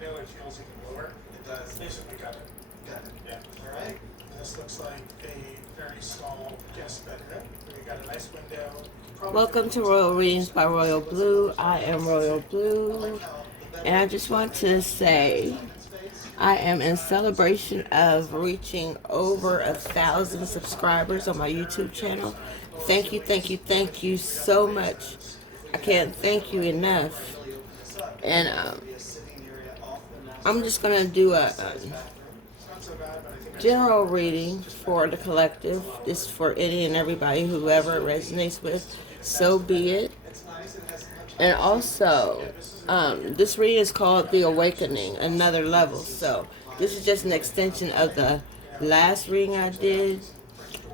window, it feels even lower. It does. Basically got it. Got it. Yeah. All right. This looks like a very small guest bedroom. We got a nice window. Welcome to Royal Readings by Royal Blue. I am Royal Blue, and I just want to say I am in celebration of reaching over 1,000 subscribers on my YouTube channel. Thank you, thank you, thank you so much. I can't thank you enough. And I'm just going to do a general reading for the collective. This is for any and everybody, whoever it resonates with, so be it. And also, this reading is called The Awakening, Another Level. So this is just an extension of the last reading I did.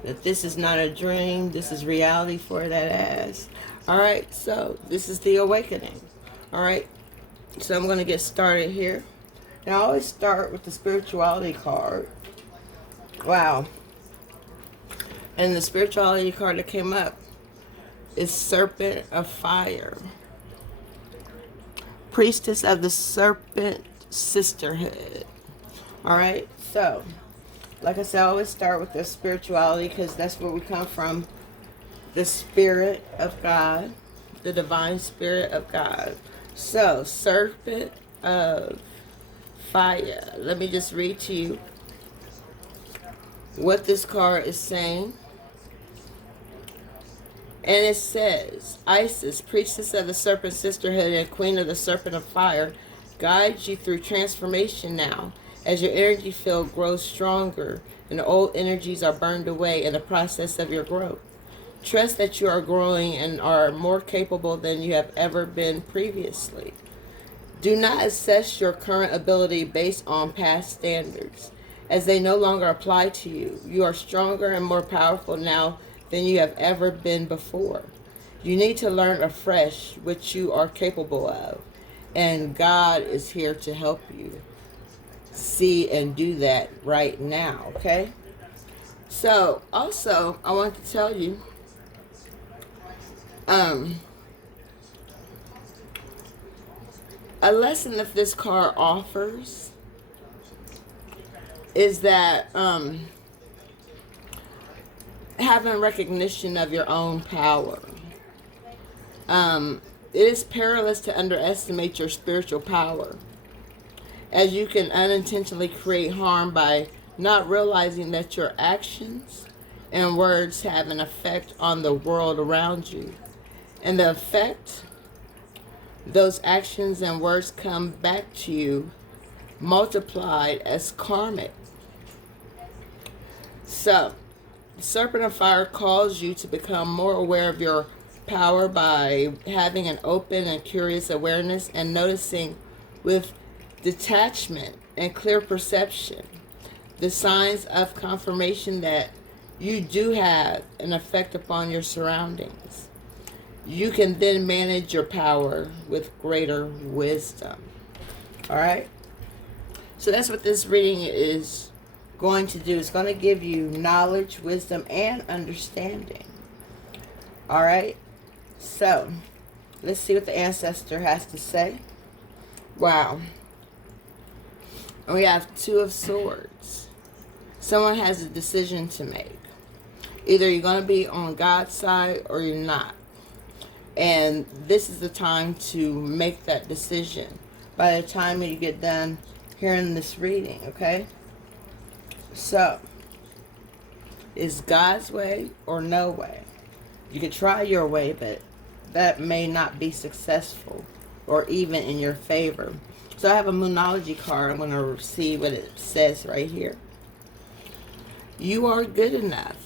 That this is not a dream, this is reality for that ass. Alright, so this is The Awakening. Alright, so I'm going to get started here. And I always start with the spirituality card. Wow. And the spirituality card that came up is Serpent of Fire. Priestess of the Serpent Sisterhood. Alright, so like I said, I always start with the spirituality because that's where we come from. The Spirit of God, the Divine Spirit of God. So, Serpent of Fire. Let me just read to you what this card is saying. And it says, Isis, Priestess of the Serpent Sisterhood and Queen of the Serpent of Fire, guides you through transformation now. As your energy field grows stronger and old energies are burned away in the process of your growth. Trust that you are growing and are more capable than you have ever been previously. Do not assess your current ability based on past standards, as they no longer apply to you. You are stronger and more powerful now than you have ever been before. You need to learn afresh what you are capable of, and God is here to help you see and do that right now, okay? So, also, I want to tell you, a lesson that this card offers is that having recognition of your own power. It is perilous to underestimate your spiritual power, as you can unintentionally create harm by not realizing that your actions and words have an effect on the world around you. And the effect those actions and words come back to you multiplied as karmic. So, the Serpent of Fire calls you to become more aware of your power by having an open and curious awareness and noticing with detachment and clear perception the signs of confirmation that you do have an effect upon your surroundings. You can then manage your power with greater wisdom. Alright? So that's what this reading is going to do. It's going to give you knowledge, wisdom, and understanding. Alright? So, let's see what the ancestor has to say. Wow. And we have Two of Swords. Someone has a decision to make. Either you're going to be on God's side or you're not. And this is the time to make that decision by the time you get done hearing this reading, okay? So, is God's way or no way? You could try your way, but that may not be successful or even in your favor. So I have a Moonology card. I'm going to see what it says right here. You are good enough.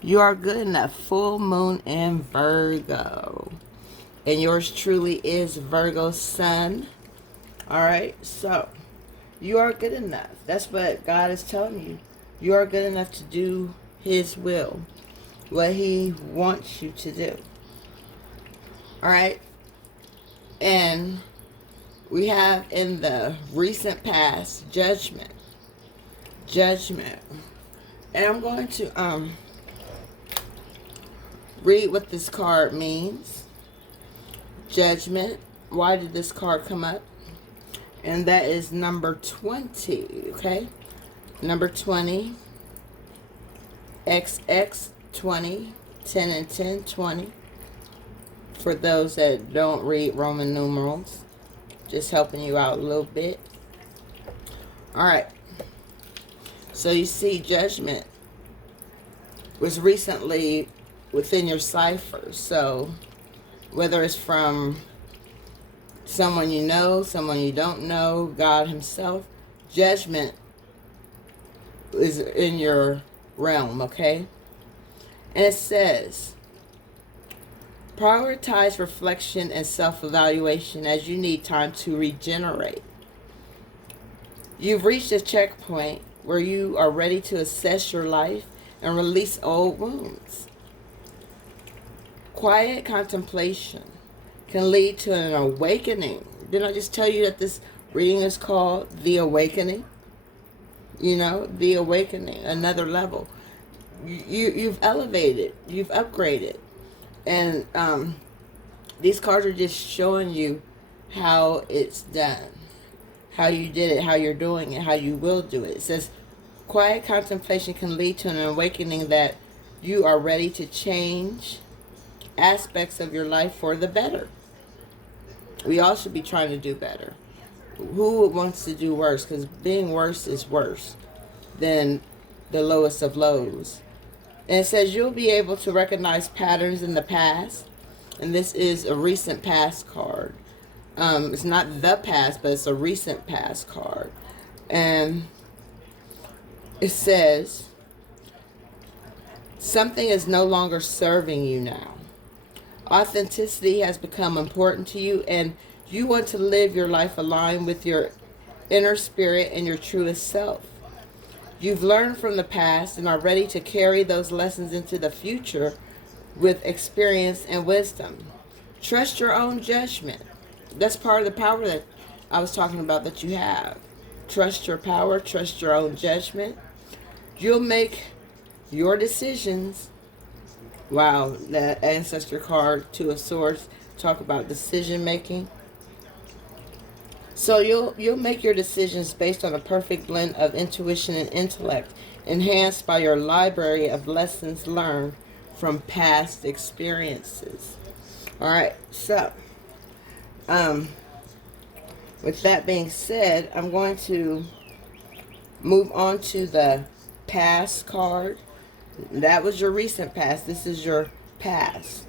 You are good enough. Full moon in Virgo. And yours truly is Virgo sun. Alright, so you are good enough. That's what God is telling you. You are good enough to do His will. What He wants you to do. Alright? And we have in the recent past judgment. Judgment. And I'm going to read what this card means. Judgment. Why did this card come up? And that is number 20, okay? Number 20, XX 20, 10 and 10, 20. For those that don't read Roman numerals, just helping you out a little bit. All right. So you see, judgment was recently within your cipher. So whether it's from someone you know, someone you don't know, God himself, judgment is in your realm, okay? And it says, prioritize reflection and self-evaluation as you need time to regenerate. You've reached a checkpoint where you are ready to assess your life and release old wounds. Quiet contemplation can lead to an awakening. Didn't I just tell you that this reading is called The Awakening? You know, The Awakening, another level. You've elevated, you've upgraded. And these cards are just showing you how it's done, how you did it, how you're doing it, how you will do it. It says, quiet contemplation can lead to an awakening that you are ready to change aspects of your life for the better. We all should be trying to do better. Who wants to do worse? Because being worse is worse than the lowest of lows. And it says you'll be able to recognize patterns in the past. And this is a recent past card. It's not the past, but it's a recent past card. And it says something is no longer serving you now. Authenticity has become important to you, and you want to live your life aligned with your inner spirit and your truest self. You've learned from the past and are ready to carry those lessons into the future with experience and wisdom. Trust your own judgment. That's part of the power that I was talking about that you have. Trust your power, trust your own judgment. You'll make your decisions. Wow, that ancestor card, Two of Swords, talk about decision making. So you'll make your decisions based on a perfect blend of intuition and intellect, enhanced by your library of lessons learned from past experiences. All right, so with that being said, I'm going to move on to the past card. That was your recent past. This is your past.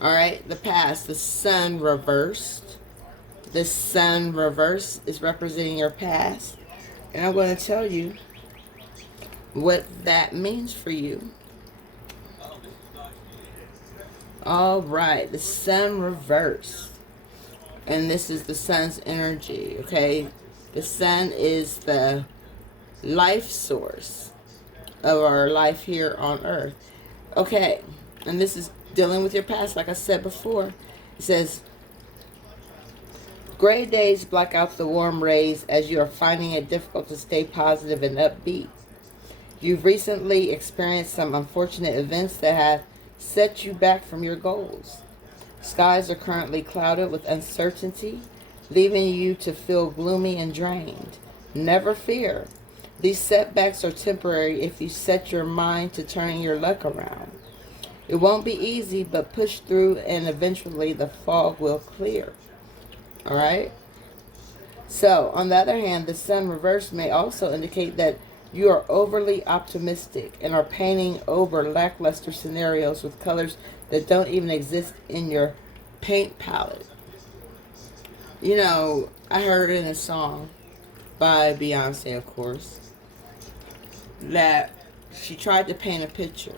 All right, the past, the sun reversed. The sun reversed is representing your past. And I'm going to tell you what that means for you. All right, the sun reversed. And this is the sun's energy, okay? The sun is the life source of our life here on earth. Okay, and this is dealing with your past, like I said before. It says, gray days block out the warm rays as you are finding it difficult to stay positive and upbeat. You've recently experienced some unfortunate events that have set you back from your goals. Skies are currently clouded with uncertainty, leaving you to feel gloomy and drained. Never fear. These setbacks are temporary if you set your mind to turning your luck around. It won't be easy, but push through and eventually the fog will clear. All right? So, on the other hand, the sun reverse may also indicate that you are overly optimistic and are painting over lackluster scenarios with colors that don't even exist in your paint palette. You know, I heard in a song by Beyonce, of course, that she tried to paint a picture,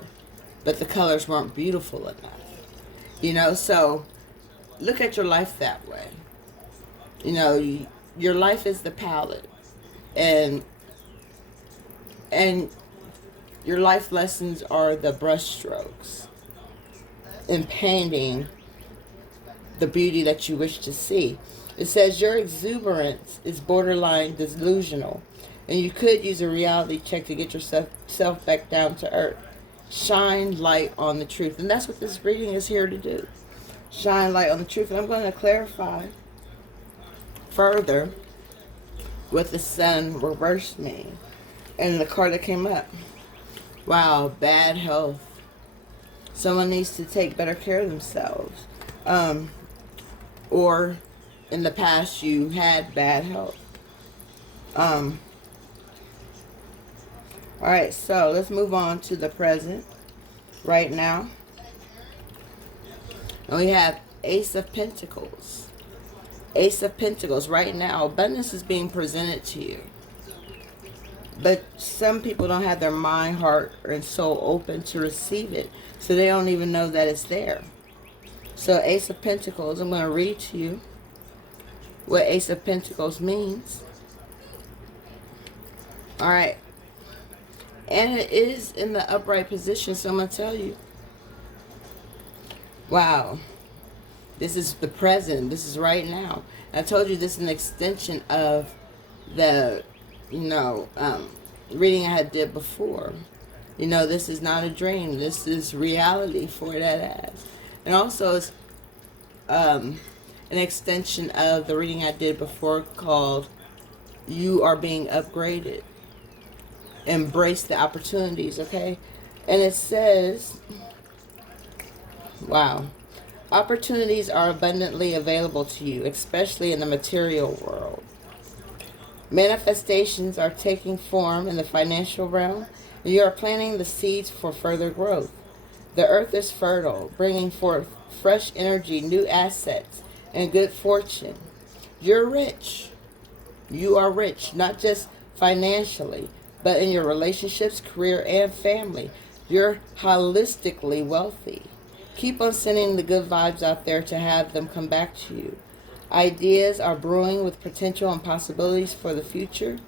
but the colors weren't beautiful enough. You know, so look at your life that way. You know, your life is the palette, and your life lessons are the brush strokes in painting the beauty that you wish to see. It says your exuberance is borderline delusional, and you could use a reality check to get yourself back down to earth. Shine light on the truth. And that's what this reading is here to do. Shine light on the truth. And I'm going to clarify further what the sun reversed mean. And the card that came up, wow, bad health. Someone needs to take better care of themselves. Or in the past you had bad health. Alright, so let's move on to the present right now. And we have Ace of Pentacles. Ace of Pentacles. Right now, abundance is being presented to you. But some people don't have their mind, heart, and soul open to receive it. So they don't even know that it's there. So Ace of Pentacles, I'm going to read to you what Ace of Pentacles means. Alright. And it is in the upright position, so I'm going to tell you. Wow. This is the present. This is right now. I told you this is an extension of the, reading I had did before. This is not a dream. This is reality for that as. And also it's an extension of the reading I did before called You Are Being Upgraded. Embrace the opportunities, okay? And it says, wow, opportunities are abundantly available to you, especially in the material world. Manifestations are taking form in the financial realm, and you are planting the seeds for further growth. The earth is fertile, bringing forth fresh energy, new assets, and good fortune. You're rich. You are rich, not just financially, but in your relationships, career, and family. You're holistically wealthy. Keep on sending the good vibes out there to have them come back to you. Ideas are brewing with potential and possibilities for the future,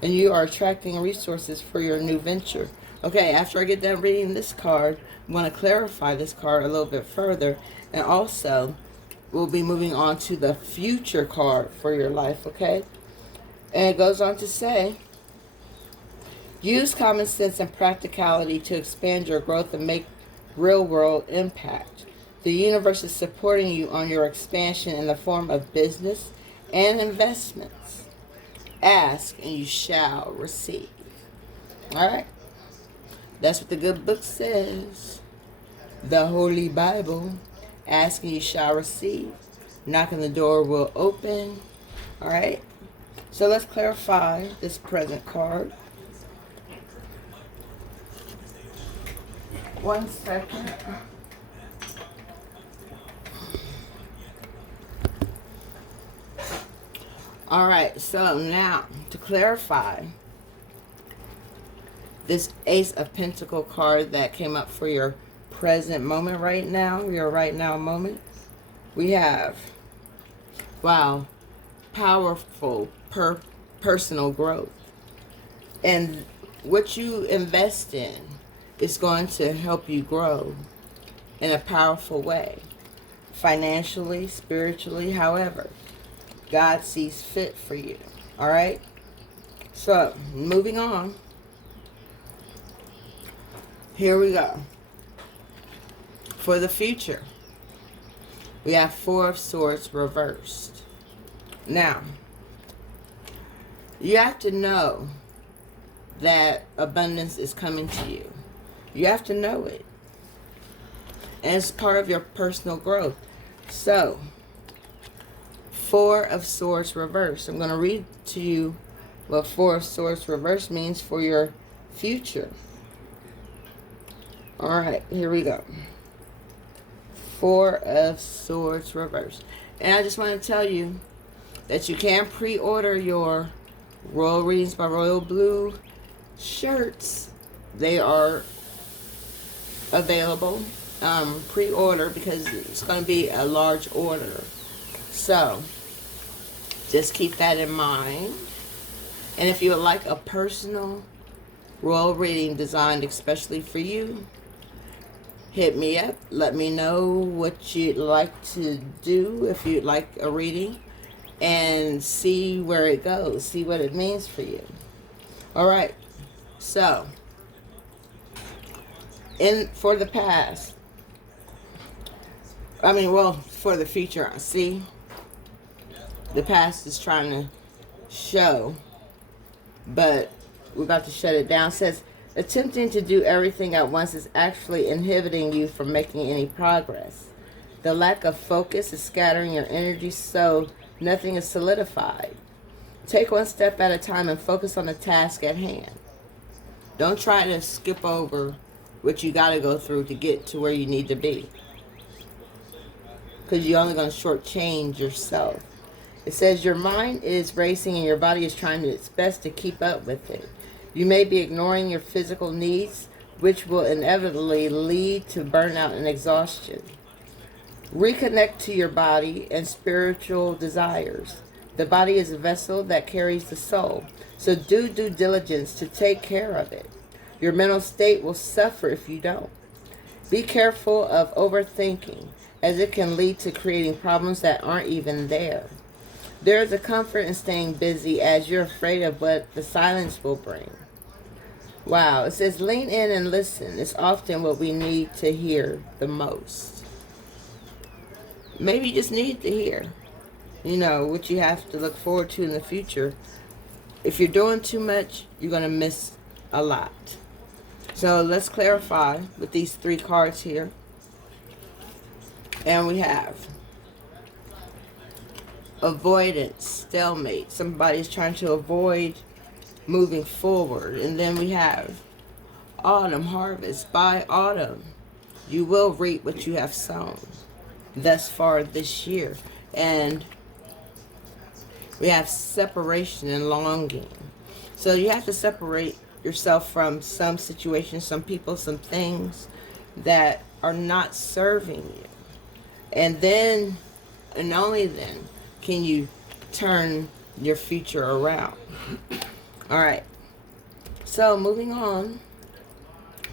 and you are attracting resources for your new venture. Okay, after I get done reading this card, I'm going to clarify this card a little bit further, and also we'll be moving on to the future card for your life, okay? And it goes on to say, use common sense and practicality to expand your growth and make real-world impact. The universe is supporting you on your expansion in the form of business and investments. Ask and you shall receive. Alright? That's what the good book says. The Holy Bible. Ask and you shall receive. Knock and the door will open. Alright? So let's clarify this present card. 1 second. Alright, so now to clarify this Ace of Pentacle card that came up for your present moment right now, your right now moment, we have, wow, powerful personal growth. And what you invest in is going to help you grow in a powerful way, financially, spiritually, however God sees fit for you. Alright? So, moving on. Here we go. For the future, we have 4 of Swords reversed. Now, you have to know that abundance is coming to you. You have to know it. And it's part of your personal growth. So, 4 of Swords reversed. I'm going to read to you what 4 of Swords reversed means for your future. Alright, here we go. 4 of Swords reversed. And I just want to tell you that you can pre-order your Royal Readings by Royal Blue shirts. They are available. Pre-order because it's going to be a large order. So, just keep that in mind. And if you would like a personal royal reading designed especially for you, hit me up. Let me know what you'd like to do if you'd like a reading. And see where it goes. See what it means for you. Alright. So, for the past, for the future, see, the past is trying to show, but we're about to shut it down. It says, attempting to do everything at once is actually inhibiting you from making any progress. The lack of focus is scattering your energy, so nothing is solidified. Take one step at a time and focus on the task at hand. Don't try to skip over what you got to go through to get to where you need to be, because you're only going to shortchange yourself. It says your mind is racing and your body is trying its best to keep up with it. You may be ignoring your physical needs, which will inevitably lead to burnout and exhaustion. Reconnect to your body and spiritual desires. The body is a vessel that carries the soul, so do due diligence to take care of it. Your mental state will suffer if you don't. Be careful of overthinking, as it can lead to creating problems that aren't even there. There is a comfort in staying busy, as you're afraid of what the silence will bring. Wow, it says lean in and listen. It's often what we need to hear the most. Maybe you just need to hear, what you have to look forward to in the future. If you're doing too much, you're going to miss a lot. So let's clarify with these 3 cards here. And we have avoidance, stalemate. Somebody's trying to avoid moving forward. And then we have autumn, harvest. By autumn, you will reap what you have sown thus far this year. And we have separation and longing. So you have to separate yourself from some situations, some people, some things that are not serving you. And then, and only then, can you turn your future around. Alright. So, moving on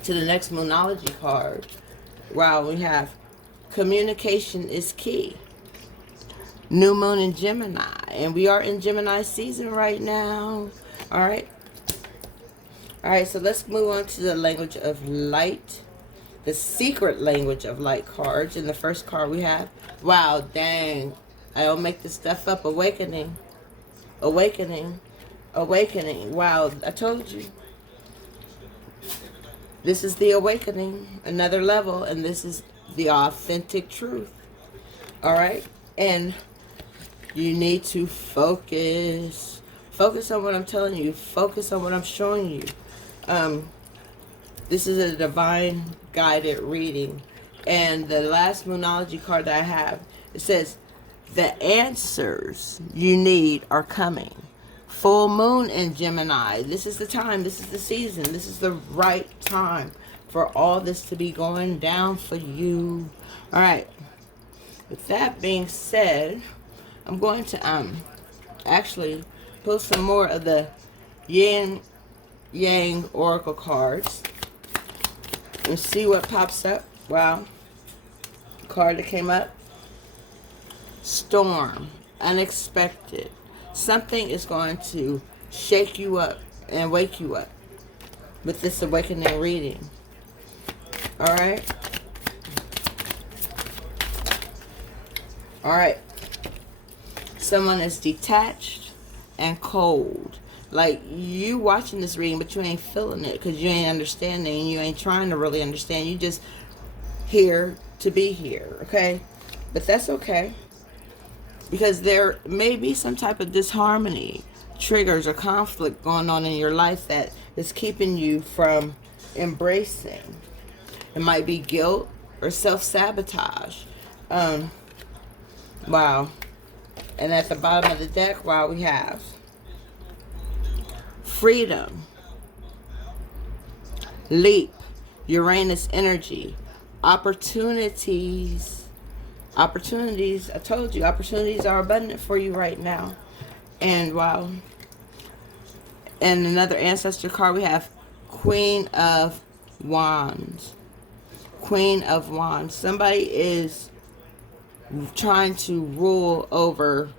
to the next Moonology card. Wow, we have communication is key. New moon in Gemini. And we are in Gemini season right now. Alright. Alright, so let's move on to the language of light. The secret language of light cards. In the first card we have, wow, dang, I don't make this stuff up. Awakening. Awakening. Awakening. Wow, I told you. This is the awakening. Another level. And this is the authentic truth. Alright? And you need to focus. Focus on what I'm telling you. Focus on what I'm showing you. This is a divine guided reading. And the last Moonology card that I have, it says, the answers you need are coming. Full moon in Gemini. This is the time. This is the season. This is the right time for all this to be going down for you. All right. With that being said, I'm going to actually pull some more of the Yin Yang Oracle cards and see what pops up. Wow. Card that came up. Storm. Unexpected. Something is going to shake you up and wake you up with this awakening reading. Alright? Alright. Someone is detached and cold. Like, you watching this reading, but you ain't feeling it because you ain't understanding. You ain't trying to really understand. You just here to be here, okay? But that's okay. Because there may be some type of disharmony, triggers, or conflict going on in your life that is keeping you from embracing. It might be guilt or self-sabotage. Wow. And at the bottom of the deck, wow, we have freedom, leap, Uranus energy, opportunities. Opportunities, I told you, opportunities are abundant for you right now. And wow. And another ancestor card, we have Queen of Wands. Queen of Wands. Somebody is trying to rule over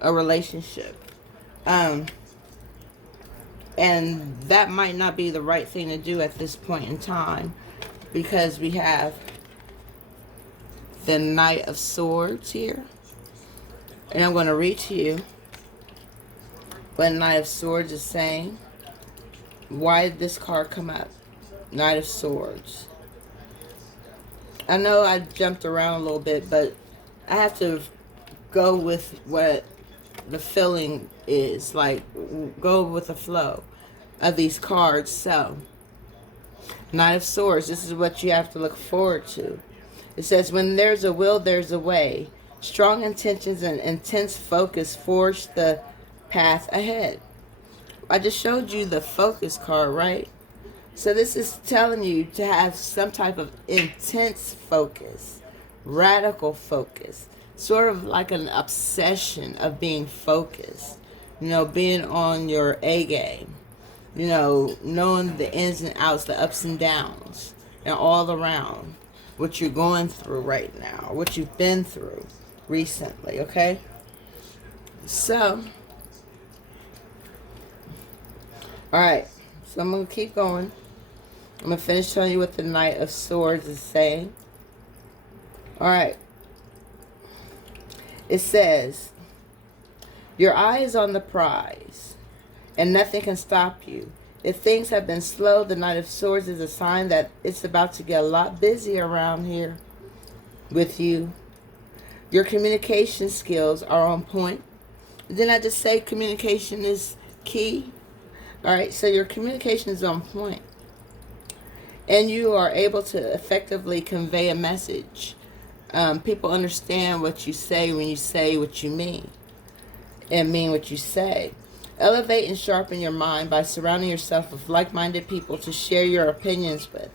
a relationship. And that might not be the right thing to do at this point in time, because we have the Knight of Swords here. And I'm going to read to you what Knight of Swords is saying. Why did this card come up? Knight of Swords. I know I jumped around a little bit, but I have to go with what the feeling is. Like, go with the flow of these cards. So, Knight of Swords, this is what you have to look forward to. It says, when there's a will, there's a way. Strong intentions and intense focus forge the path ahead. I just showed you the focus card, right? So this is telling you to have some type of intense focus, radical focus, sort of like an obsession of being focused, you know, being on your A game, you know, knowing the ins and outs, the ups and downs, and all around what you're going through right now, what you've been through recently, okay? So, alright, so I'm going to keep going. I'm going to finish telling you what the Knight of Swords is saying. Alright. It says, your eye is on the prize, and nothing can stop you. If things have been slow, the Knight of Swords is a sign that it's about to get a lot busier around here with you. Your communication skills are on point. Didn't I just say communication is key? Alright, so your communication is on point. And you are able to effectively convey a message. People understand what you say when you say what you mean. And mean what you say. Elevate and sharpen your mind by surrounding yourself with like-minded people to share your opinions with.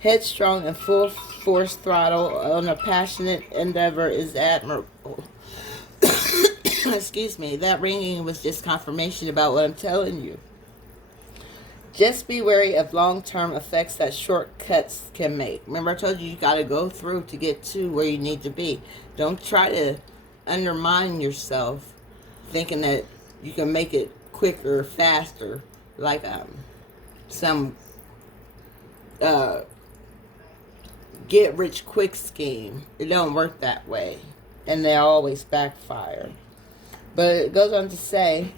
Headstrong and full force throttle on a passionate endeavor is admirable. Excuse me, that ringing was just confirmation about what I'm telling you. Just be wary of long-term effects that shortcuts can make. Remember I told you you got to go through to get to where you need to be. Don't try to undermine yourself thinking that you can make it quicker, faster, like some get-rich-quick scheme. It don't work that way, and they always backfire. But it goes on to say,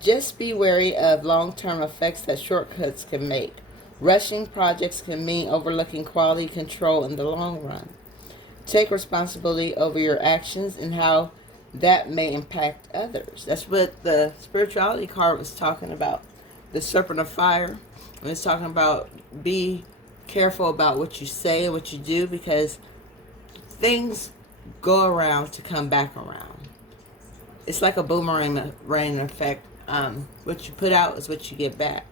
just be wary of long-term effects that shortcuts can make. Rushing projects can mean overlooking quality control in the long run. Take responsibility over your actions and how that may impact others. That's what the spirituality card was talking about. The Serpent of Fire. When it's talking about be careful about what you say and what you do, because things go around to come back around. It's like a boomerang effect. What you put out is what you get back.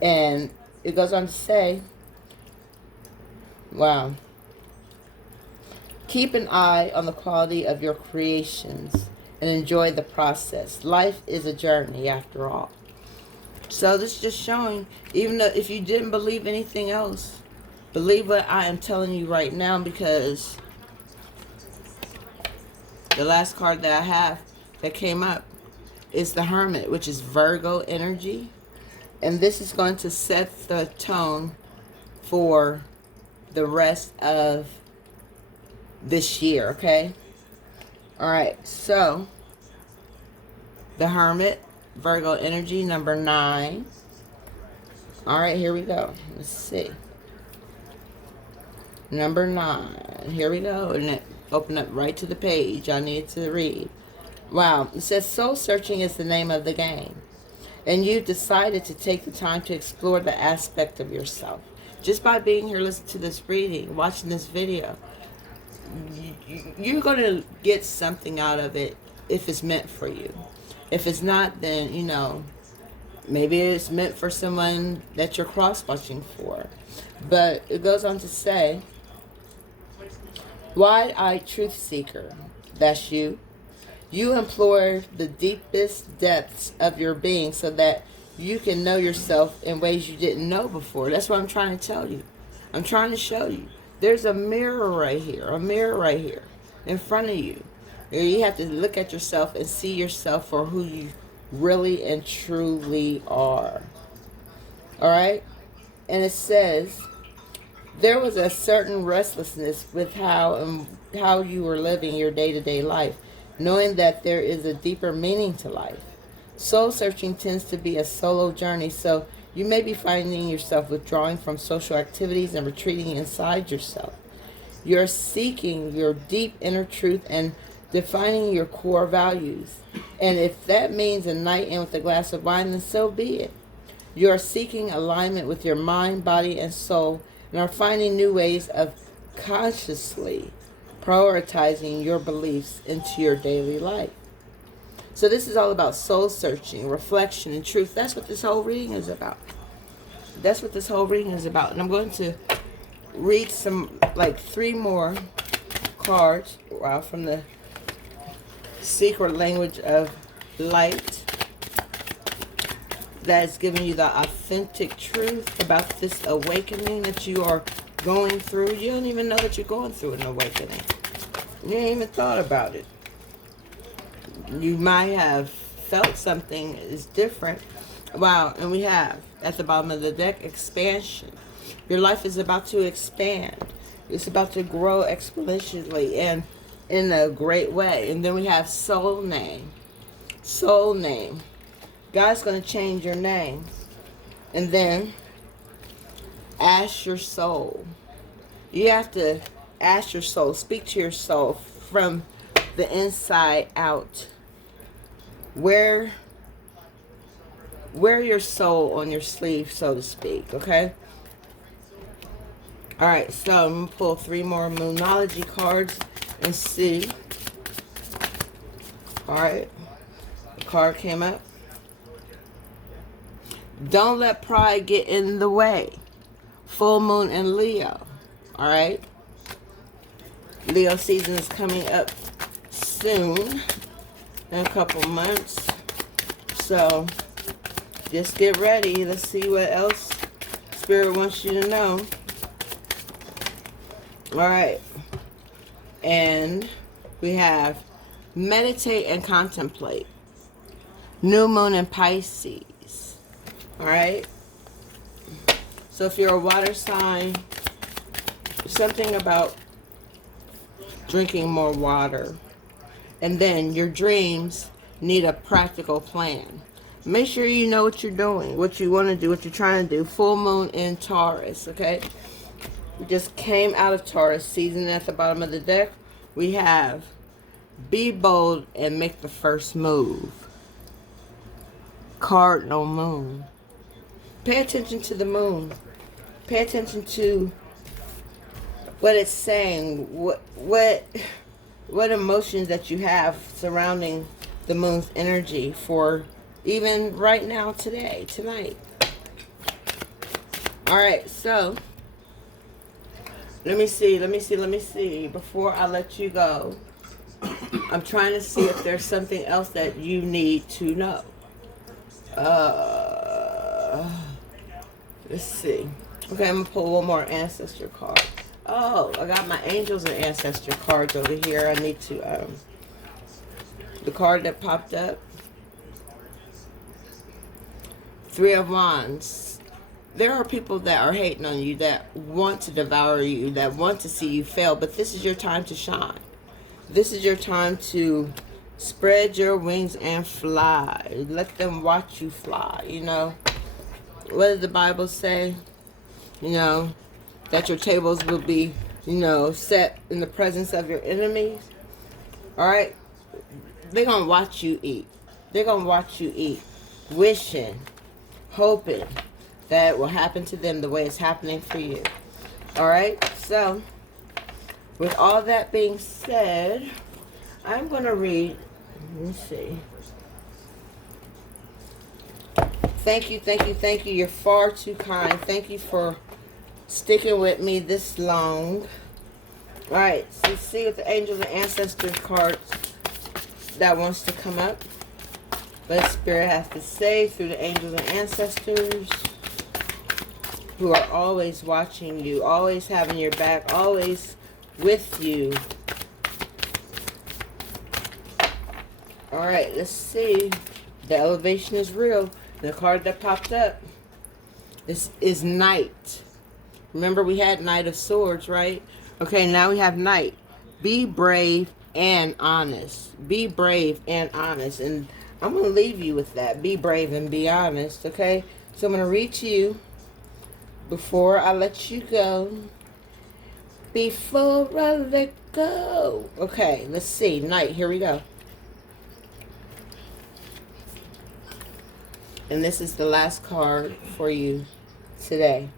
And it goes on to say, wow. Keep an eye on the quality of your creations and enjoy the process. Life is a journey after all. So this is just showing, even though if you didn't believe anything else, believe what I am telling you right now, because the last card that I have that came up is the Hermit, which is Virgo energy. And this is going to set the tone for the rest of this year, okay? Alright, so the Hermit, Virgo energy, number 9. Alright, here we go. Let's see. Number 9. Here we go. And it opened up right to the page I needed to read. Wow. It says soul searching is the name of the game. And you've decided to take the time to explore the aspect of yourself. Just by being here, listening to this reading, watching this video, you're going to get something out of it if it's meant for you. If it's not, then, you know, maybe it's meant for someone that you're cross-watching for. But it goes on to say, wide-eyed truth seeker, that's you. You implore the deepest depths of your being so that you can know yourself in ways you didn't know before. That's what I'm trying to tell you. I'm trying to show you. There's a mirror right here in front of you. You have to look at yourself and see yourself for who you really and truly are. Alright? And it says, there was a certain restlessness with how you were living your day-to-day life, knowing that there is a deeper meaning to life. Soul searching tends to be a solo journey, so you may be finding yourself withdrawing from social activities and retreating inside yourself. You're seeking your deep inner truth and defining your core values. And if that means a night in with a glass of wine, then so be it. You are seeking alignment with your mind, body, and soul, and are finding new ways of consciously prioritizing your beliefs into your daily life. So this is all about soul searching, reflection, and truth. That's what this whole reading is about. That's what this whole reading is about. And I'm going to read some, like 3 more cards from the secret language of light that is giving you the authentic truth about this awakening that you are going through. You don't even know that you're going through an awakening. You ain't even thought about it. You might have felt something is different. Wow, and we have at the bottom of the deck, expansion. Your life is about to expand. It's about to grow exponentially and in a great way. And then we have soul name. Soul name. God's going to change your name. And then ask your soul. You have to ask your soul. Speak to your soul from the inside out. Wear your soul on your sleeve, so to speak, okay? Alright, so I'm going to pull 3 more Moonology cards and see. Alright, the card came up. Don't let pride get in the way. Full moon in Leo. Alright? Leo season is coming up soon. In a couple months. So just get ready. Let's see what else Spirit wants you to know. Alright. And we have meditate and contemplate. New moon in Pisces. Alright. So if you're a water sign, something about drinking more water. And then your dreams need a practical plan. Make sure you know what you're doing, what you want to do, what you're trying to do. Full moon in Taurus, okay? We just came out of Taurus season. At the bottom of the deck, we have be bold and make the first move. Cardinal moon. Pay attention to the moon. Pay attention to what it's saying. What emotions that you have surrounding the moon's energy for even right now, tonight. Alright, so let me see. Before I let you go, I'm trying to see if there's something else that you need to know. Let's see. Okay, I'm going to pull one more ancestor card. Oh, I got my angels and ancestor cards over here. I need to, the card that popped up. 3 of Wands. There are people that are hating on you, that want to devour you, that want to see you fail, but this is your time to shine. This is your time to spread your wings and fly. Let them watch you fly, you know. What did the Bible say? You know, that your tables will be, you know, set in the presence of your enemies. Alright? They're going to watch you eat. They're going to watch you eat. Wishing, hoping that it will happen to them the way it's happening for you. Alright? So, with all that being said, I'm going to read, let me see. Thank you, thank you, thank you. You're far too kind. Thank you for sticking with me this long. Alright, so let's see what the angels and ancestors cards that wants to come up. What Spirit has to say through the angels and ancestors who are always watching you, always having your back, always with you. Alright, let's see. The elevation is real. The card that popped up, this is Knight. Remember we had Knight of Swords, right? Okay, now we have Knight. Be brave and honest. Be brave and honest. And I'm going to leave you with that. Be brave and be honest, okay? So I'm going to read to you before I let you go. Before I let go. Okay, let's see. Night, here we go. And this is the last card for you today.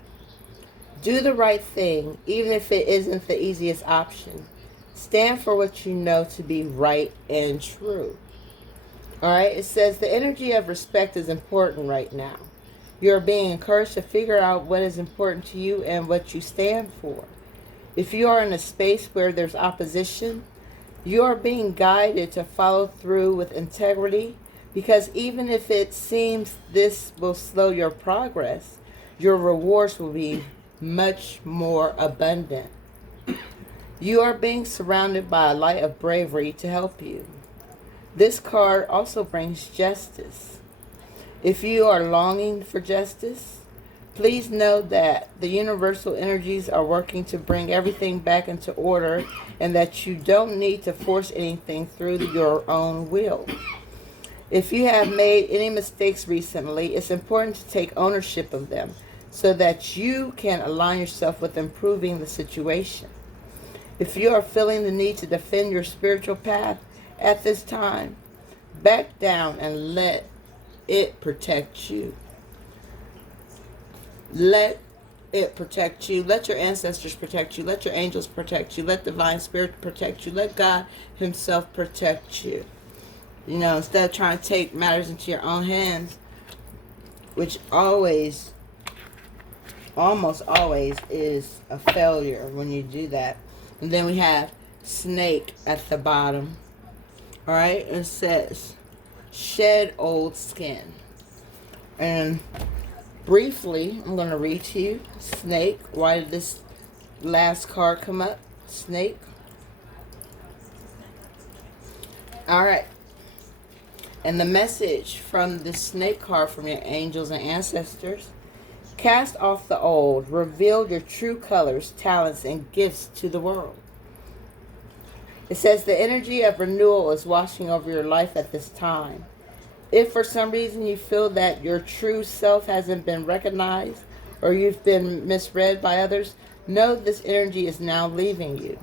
Do the right thing, even if it isn't the easiest option. Stand for what you know to be right and true. Alright, it says the energy of respect is important right now. You are being encouraged to figure out what is important to you and what you stand for. If you are in a space where there's opposition, you are being guided to follow through with integrity, because even if it seems this will slow your progress, your rewards will be much more abundant. You are being surrounded by a light of bravery to help you. This card also brings justice. If you are longing for justice, please know that the universal energies are working to bring everything back into order, and that you don't need to force anything through your own will. If you have made any mistakes recently, it's important to take ownership of them so that you can align yourself with improving the situation. If you are feeling the need to defend your spiritual path at this time, back down and let it protect you. Let it protect you. Let your ancestors protect you. Let your angels protect you. Let divine spirit protect you. Let God himself protect you. You know, instead of trying to take matters into your own hands, which almost always is a failure when you do that. And then we have snake at the bottom. Alright, it says, shed old skin. And briefly, I'm going to read to you, snake. Why did this last card come up? Snake. Alright. And the message from the snake card from your angels and ancestors: cast off the old, reveal your true colors, talents, and gifts to the world. It says the energy of renewal is washing over your life at this time. If for some reason you feel that your true self hasn't been recognized or you've been misread by others, know this energy is now leaving you.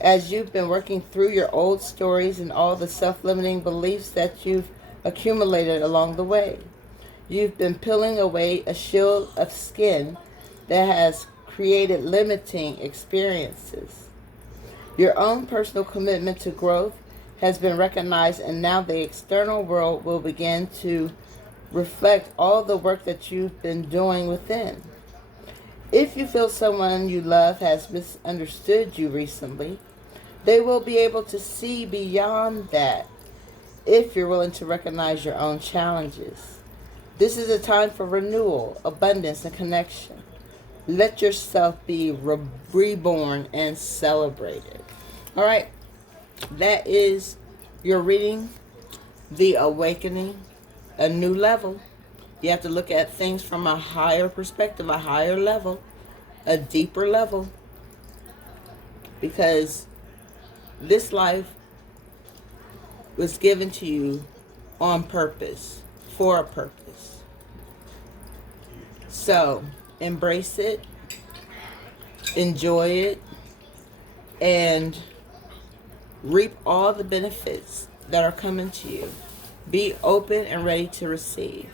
As you've been working through your old stories and all the self-limiting beliefs that you've accumulated along the way, you've been peeling away a shield of skin that has created limiting experiences. Your own personal commitment to growth has been recognized, and now the external world will begin to reflect all the work that you've been doing within. If you feel someone you love has misunderstood you recently, they will be able to see beyond that if you're willing to recognize your own challenges. This is a time for renewal, abundance, and connection. Let yourself be reborn and celebrated. All right, that is your reading, The Awakening, a new level. You have to look at things from a higher perspective, a higher level, a deeper level. Because this life was given to you on purpose, for a purpose. So, embrace it, enjoy it, and reap all the benefits that are coming to you. Be open and ready to receive.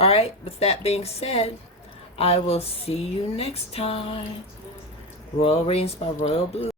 Alright, with that being said, I will see you next time. Royal Readings by Royal Blue.